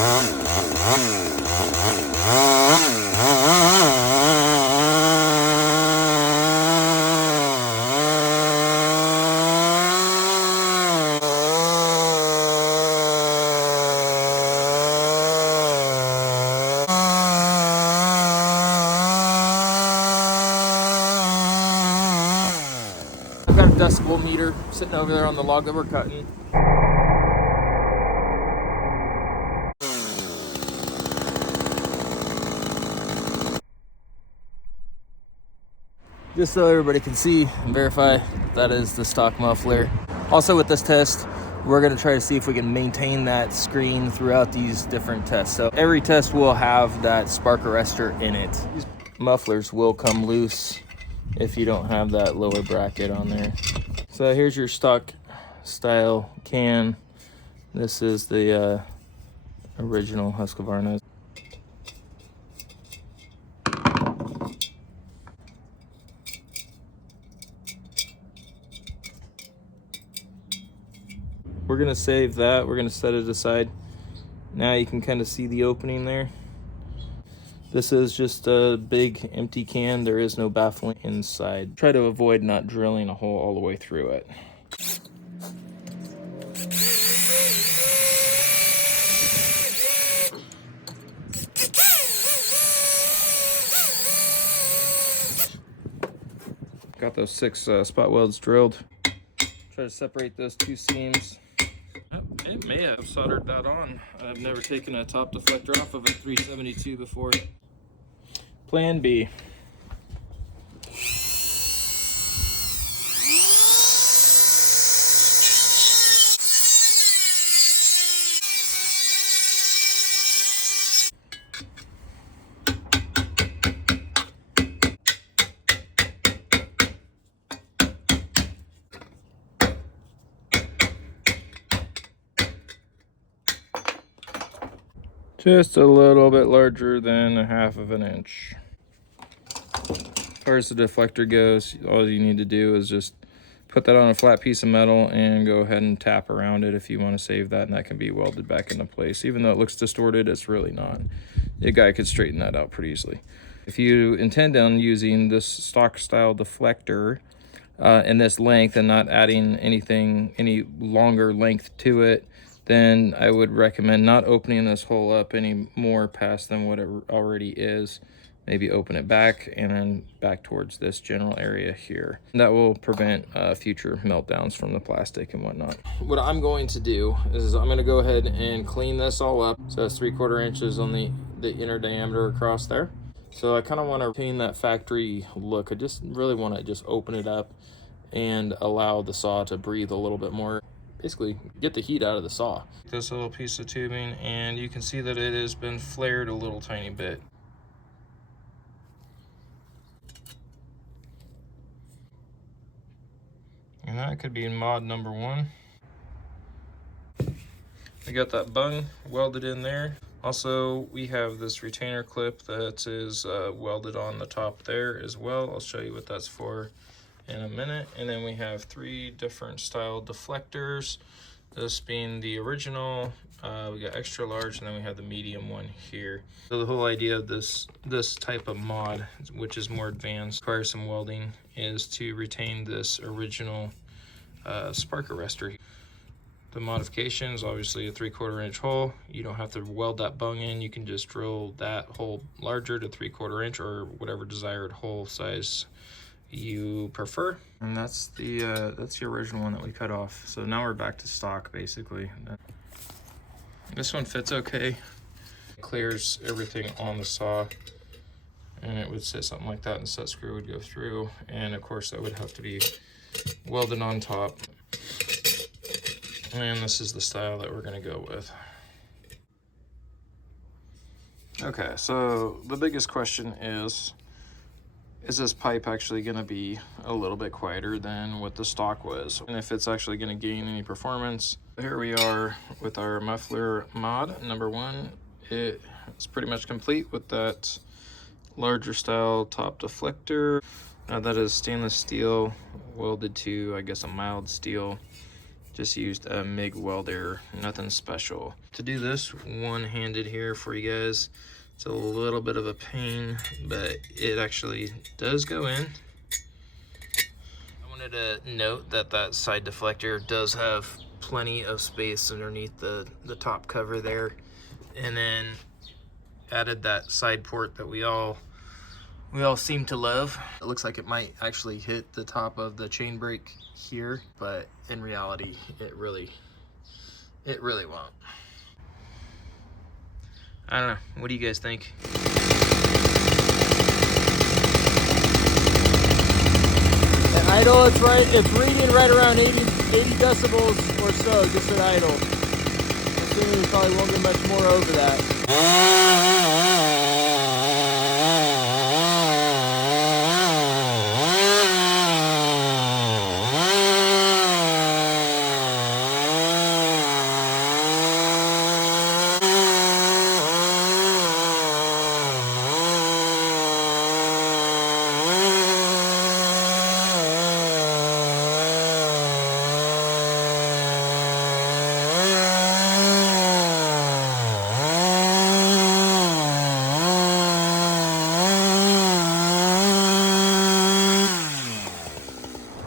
I've got a decibel meter sitting over there on the log that we're cutting. Just so everybody can see and verify, that is the stock muffler. Also with this test, we're gonna try to see if we can maintain that screen throughout these different tests. So every test will have that spark arrestor in it. These mufflers will come loose if you don't have that lower bracket on there. So here's your stock style can. This is the original Husqvarna. We're gonna save that, we're gonna set it aside. Now you can kind of see the opening there. This is just a big empty can. There is no baffling inside. Try to avoid not drilling a hole all the way through it. Got those 6 spot welds drilled. Try to separate those 2 seams. It may have soldered that on. I've never taken a top deflector off of a 372 before. Plan B. Just a little bit larger than 1/2 inch. As far as the deflector goes, all you need to do is just put that on a flat piece of metal and go ahead and tap around it if you want to save that, and that can be welded back into place. Even though it looks distorted, it's really not. A guy could straighten that out pretty easily. If you intend on using this stock style deflector in this length and not adding any longer length to it, then I would recommend not opening this hole up any more past than what it already is. Maybe open it back and then back towards this general area here. That will prevent future meltdowns from the plastic and whatnot. What I'm going to do is I'm gonna go ahead and clean this all up. So it's 3/4 inches on the inner diameter across there. So I kind of want to retain that factory look. I just really want to just open it up and allow the saw to breathe a little bit more. Basically get the heat out of the saw. This little piece of tubing, and you can see that it has been flared a little tiny bit. And that could be mod number 1. I got that bung welded in there. Also, we have this retainer clip that is welded on the top there as well. I'll show you what that's for in a minute. And then we have 3 different style deflectors, this being the original. We got extra large, and then we have the medium one here. So the whole idea of this type of mod, which is more advanced, requires some welding, is to retain this original spark arrestor. The modification is obviously a 3/4 inch hole. You don't have to weld that bung in. You can just drill that hole larger to 3/4 inch or whatever desired hole size you prefer. And that's the original one that we cut off. So now we're back to stock basically. This one fits okay. It clears everything on the saw, and it would sit something like that, and the set screw would go through, and of course that would have to be welded on top. And this is the style that we're going to go with. Okay, so the biggest question is this pipe actually going to be a little bit quieter than what the stock was, and if it's actually going to gain any performance. Here we are with our muffler mod number 1. It's pretty much complete with that larger style top deflector. Now that is stainless steel welded to, I guess, a mild steel, Just used a MIG welder, nothing special. To do this one-handed here for you guys, it's a little bit of a pain, but it actually does go in. I wanted to note that that side deflector does have plenty of space underneath the top cover there, and then added that side port that we all seem to love. It looks like it might actually hit the top of the chain brake here, but in reality it really won't. I don't know, what do you guys think? At idle, it's reading right around 80 decibels or so, just at idle. Assuming we probably won't get much more over that.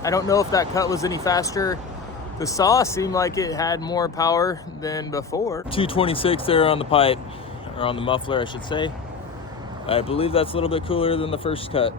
I don't know if that cut was any faster. The saw seemed like it had more power than before. 226 there on the pipe, or on the muffler, I should say. I believe that's a little bit cooler than the first cut.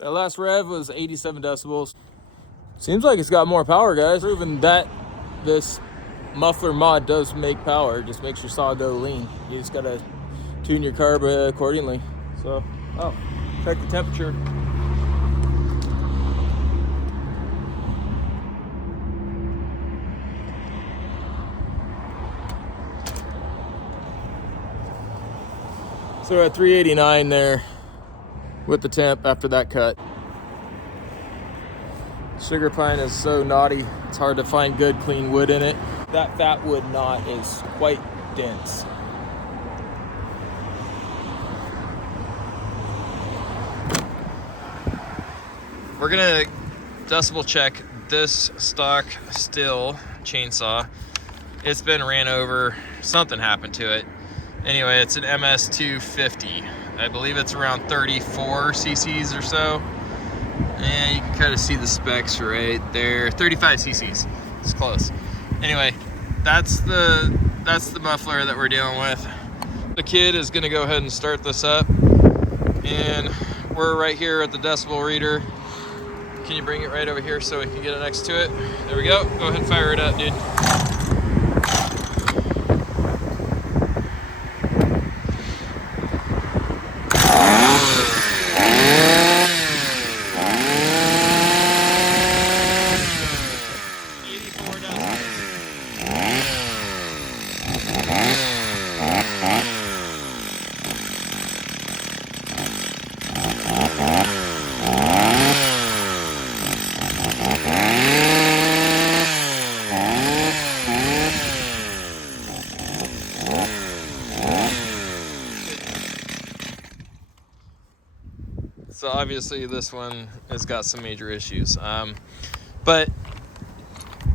That last rev was 87 decibels. Seems like it's got more power, guys. Proving that this muffler mod does make power. Just makes your saw go lean. You just gotta tune your carb accordingly. So, oh, check the temperature. So we're at 389 there with the temp after that cut. Sugar pine is so knotty, it's hard to find good clean wood in it. That fat wood knot is quite dense. We're gonna decibel check this stock Stihl chainsaw. It's been ran over, something happened to it. Anyway, it's an MS250. I believe it's around 34 cc's or so. And you can kind of see the specs right there. 35 cc's. It's close. Anyway, that's the muffler that we're dealing with. The kid is gonna go ahead and start this up. And we're right here at the decibel reader. Can you bring it right over here so we can get it next to it? There we go. Go ahead and fire it up, dude. So obviously this one has got some major issues, but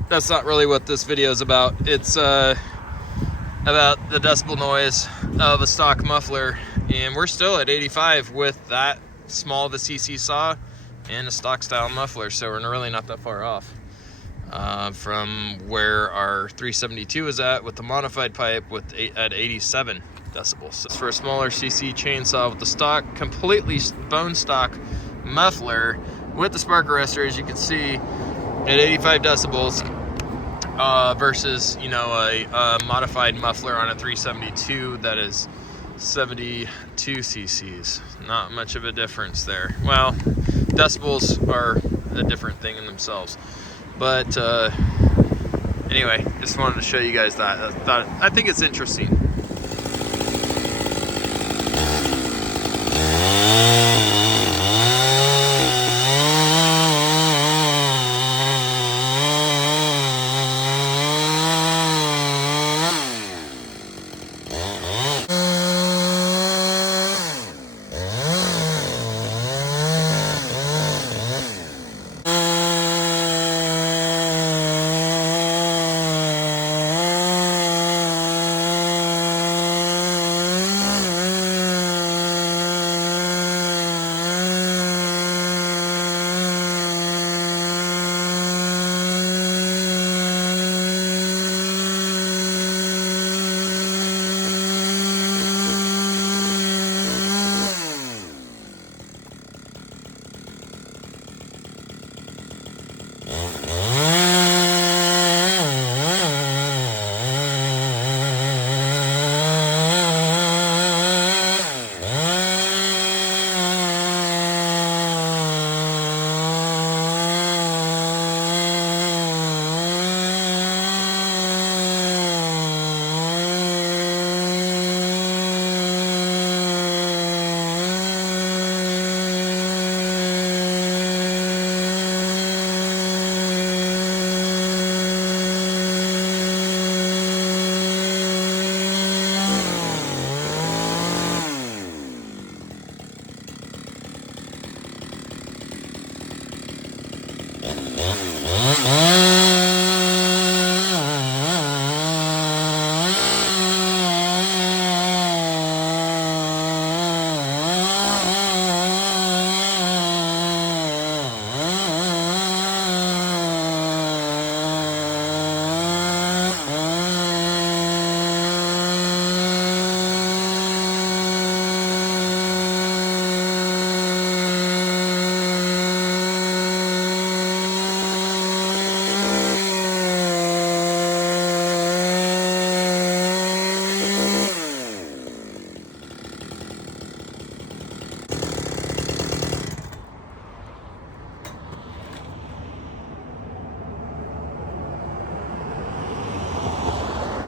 that's not really what this video is about. It's about the decibel noise of a stock muffler, and we're still at 85 with that small of a CC saw and a stock style muffler, so we're really not that far off from where our 372 is at with the modified pipe at 87 decibels. It's for a smaller CC chainsaw with the stock, completely bone stock muffler with the spark arrestor, as you can see, at 85 decibels. versus, you know, a modified muffler on a 372 that is 72 cc's. Not much of a difference there. Well, decibels are a different thing in themselves. But anyway, just wanted to show you guys that. I think it's interesting.